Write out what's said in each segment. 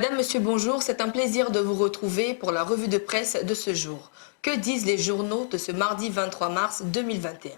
Madame, Monsieur, bonjour. C'est un plaisir de vous retrouver pour la revue de presse de ce jour. Que disent les journaux de ce mardi 23 mars 2021?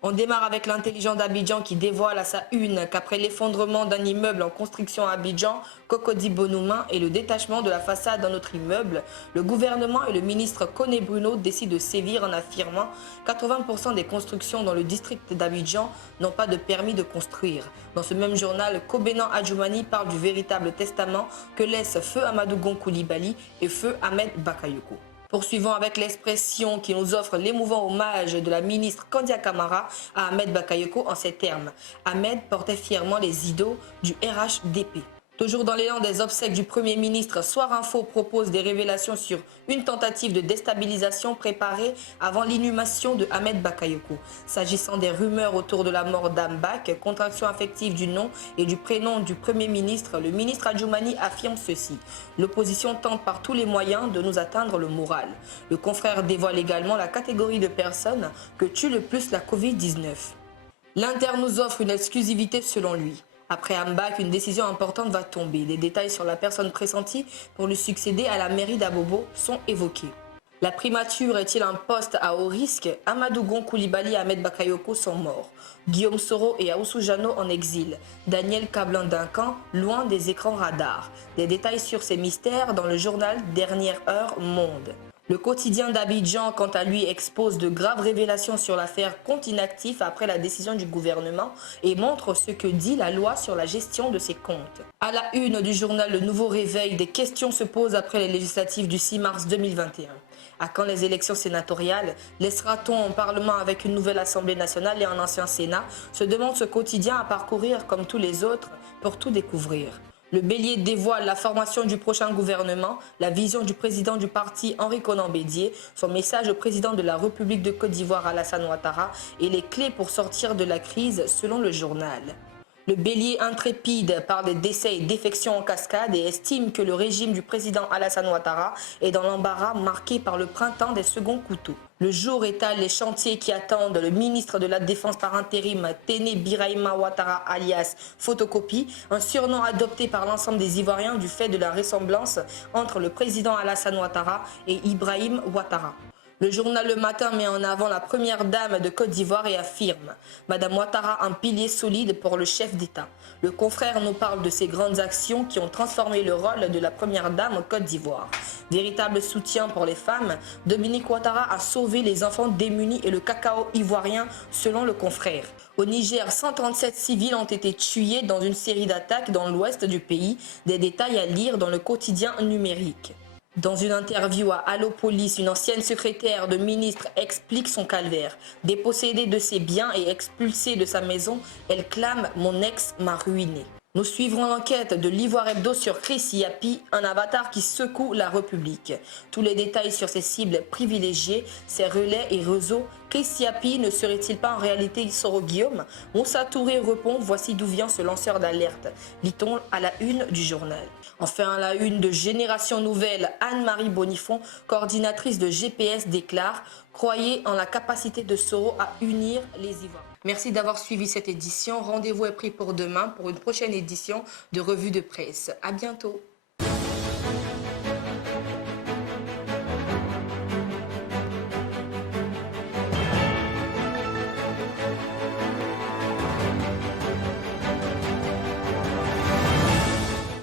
On démarre avec l'intelligent d'Abidjan qui dévoile à sa une qu'après l'effondrement d'un immeuble en construction à Abidjan, Cocody Bonoumin et le détachement de la façade d'un autre immeuble, le gouvernement et le ministre Koné Bruno décident de sévir en affirmant 80% des constructions dans le district d'Abidjan n'ont pas de permis de construire. Dans ce même journal, Kobenan Adjoumani parle du véritable testament que laissent feu Amadou Gon Coulibaly et feu Ahmed Bakayoko. Poursuivons avec l'expression qui nous offre l'émouvant hommage de la ministre Kandia Camara à Ahmed Bakayoko en ces termes. Ahmed portait fièrement les idoles du RHDP. Toujours dans l'élan des obsèques du Premier ministre, Soir Info propose des révélations sur une tentative de déstabilisation préparée avant l'inhumation de Ahmed Bakayoko. S'agissant des rumeurs autour de la mort d'Ambak, contraction affective du nom et du prénom du Premier ministre, le ministre Adjoumani affirme ceci. L'opposition tente par tous les moyens de nous atteindre le moral. Le confrère dévoile également la catégorie de personnes que tue le plus la Covid-19. L'Inter nous offre une exclusivité selon lui. Après Ambak, une décision importante va tomber. Des détails sur la personne pressentie pour lui succéder à la mairie d'Abobo sont évoqués. La primature est-il un poste à haut risque? Amadou Gon Coulibaly et Ahmed Bakayoko sont morts. Guillaume Soro et Aoussou Jano en exil. Daniel Cablin Duncan, loin des écrans radars. Des détails sur ces mystères dans le journal Dernière Heure Monde. Le quotidien d'Abidjan, quant à lui, expose de graves révélations sur l'affaire compte inactif après la décision du gouvernement et montre ce que dit la loi sur la gestion de ses comptes. À la une du journal Le Nouveau Réveil, des questions se posent après les législatives du 6 mars 2021. À quand les élections sénatoriales? Laissera-t-on un Parlement avec une nouvelle Assemblée nationale et un ancien Sénat? Se demande ce quotidien à parcourir comme tous les autres pour tout découvrir. Le Bélier dévoile la formation du prochain gouvernement, la vision du président du parti Henri Konan Bédié, son message au président de la République de Côte d'Ivoire Alassane Ouattara et les clés pour sortir de la crise selon le journal. Le Bélier intrépide parle des décès et défections en cascade et estime que le régime du président Alassane Ouattara est dans l'embarras marqué par le printemps des seconds couteaux. Le Jour étale les chantiers qui attendent le ministre de la Défense par intérim, Téné Birahima Ouattara alias Photocopie, un surnom adopté par l'ensemble des Ivoiriens du fait de la ressemblance entre le président Alassane Ouattara et Ibrahim Ouattara. Le journal Le Matin met en avant la première dame de Côte d'Ivoire et affirme « Madame Ouattara, un pilier solide pour le chef d'État ». Le confrère nous parle de ces grandes actions qui ont transformé le rôle de la première dame en Côte d'Ivoire. Véritable soutien pour les femmes, Dominique Ouattara a sauvé les enfants démunis et le cacao ivoirien selon le confrère. Au Niger, 137 civils ont été tués dans une série d'attaques dans l'ouest du pays. Des détails à lire dans le quotidien numérique. Dans une interview à Allo Police, une ancienne secrétaire de ministre explique son calvaire. Dépossédée de ses biens et expulsée de sa maison, elle clame « Mon ex m'a ruiné ». Nous suivrons l'enquête de l'Ivoire Hebdo sur Chris Yapi, un avatar qui secoue la République. Tous les détails sur ses cibles privilégiées, ses relais et réseaux. Chris Yapi ne serait-il pas en réalité Soro Guillaume? Moussa Touré répond, voici d'où vient ce lanceur d'alerte. Lit-on à la une du journal. Enfin, à la une de Génération Nouvelle, Anne-Marie Bonifon, coordinatrice de GPS, déclare « Croyez en la capacité de Soro à unir les Ivoiriens ». Merci d'avoir suivi cette édition. Rendez-vous est pris pour demain pour une prochaine édition de Revue de Presse. À bientôt.